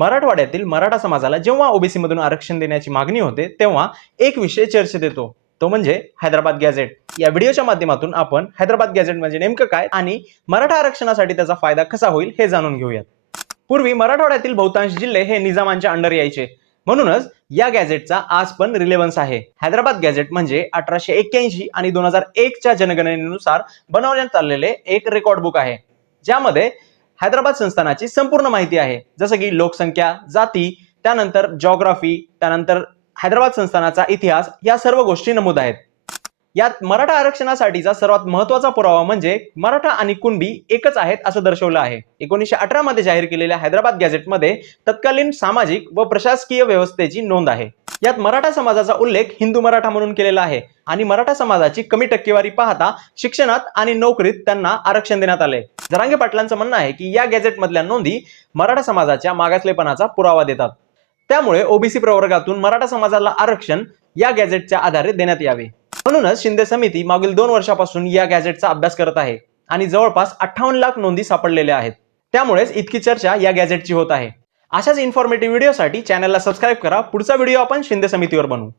मराठवाड्यातील मराठा समाजाला जेव्हा ओबीसी मधून आरक्षण देण्याची मागणी होते तेव्हा एक विषय चर्चेत येतो, तो म्हणजे हैदराबाद गॅझेट। या व्हिडिओच्या माध्यमातून आपण हैदराबाद गॅझेट म्हणजे नेमकं काय आणि मराठा आरक्षणासाठी त्याचा फायदा कसा होईल हे जाणून घेऊयात। पूर्वी मराठवाड्यातील बहुतांश जिल्हे हे निजामांच्या अंडर यायचे, म्हणूनच या गॅझेटचा आज पण रिलेव्हन्स आहे। हैदराबाद गॅझेट म्हणजे 1881 आणि 2001 च्या जनगणनेनुसार बनवण्यात आलेले एक रेकॉर्ड बुक आहे, ज्यामध्ये हैदराबाद संस्थानाची संपूर्ण माहिती आहे, जसं की लोकसंख्या, जाती, त्यानंतर जिओग्राफी, त्यानंतर हैदराबाद संस्थानाचा इतिहास, या सर्व गोष्टी नमूद आहेत। यात मराठा आरक्षणासाठीचा सर्वात महत्त्वाचा पुरावा म्हणजे मराठा आणि कुणबी एकच आहेत असं दर्शवलं आहे। 1918 मध्ये जाहीर केलेल्या हैदराबाद गॅझेटमध्ये तत्कालीन सामाजिक व प्रशासकीय व्यवस्थेची नोंद आहे। यात मराठा समाजाचा उल्लेख हिंदू मराठा म्हणून केलेला आहे आणि मराठा समाजाची कमी टक्केवारी पाहता शिक्षणात आणि नोकरीत त्यांना आरक्षण देण्यात आले। जरांगे पाटलांचं म्हणणं आहे की या गॅझेट मधल्या नोंदी मराठा समाजाच्या मागासलेपणाचा पुरावा देतात, त्यामुळे ओबीसी प्रवर्गातून मराठा समाजाला आरक्षण या गॅझेटच्या आधारे देण्यात यावे। म्हणूनच शिंदे समिती मागील 2 वर्षापासून या गॅझेटचा अभ्यास करत आहे आणि जवळपास 58 लाख नोंदी सापडलेल्या आहेत, त्यामुळेच इतकी चर्चा या गॅझेटची होत आहे। अशाच इन्फॉर्मेटिव्ह व्हिडिओसाठी चॅनलला सबस्क्राइब करा। पुढचा व्हिडिओ आपण शिंदे समितीवर बनवू।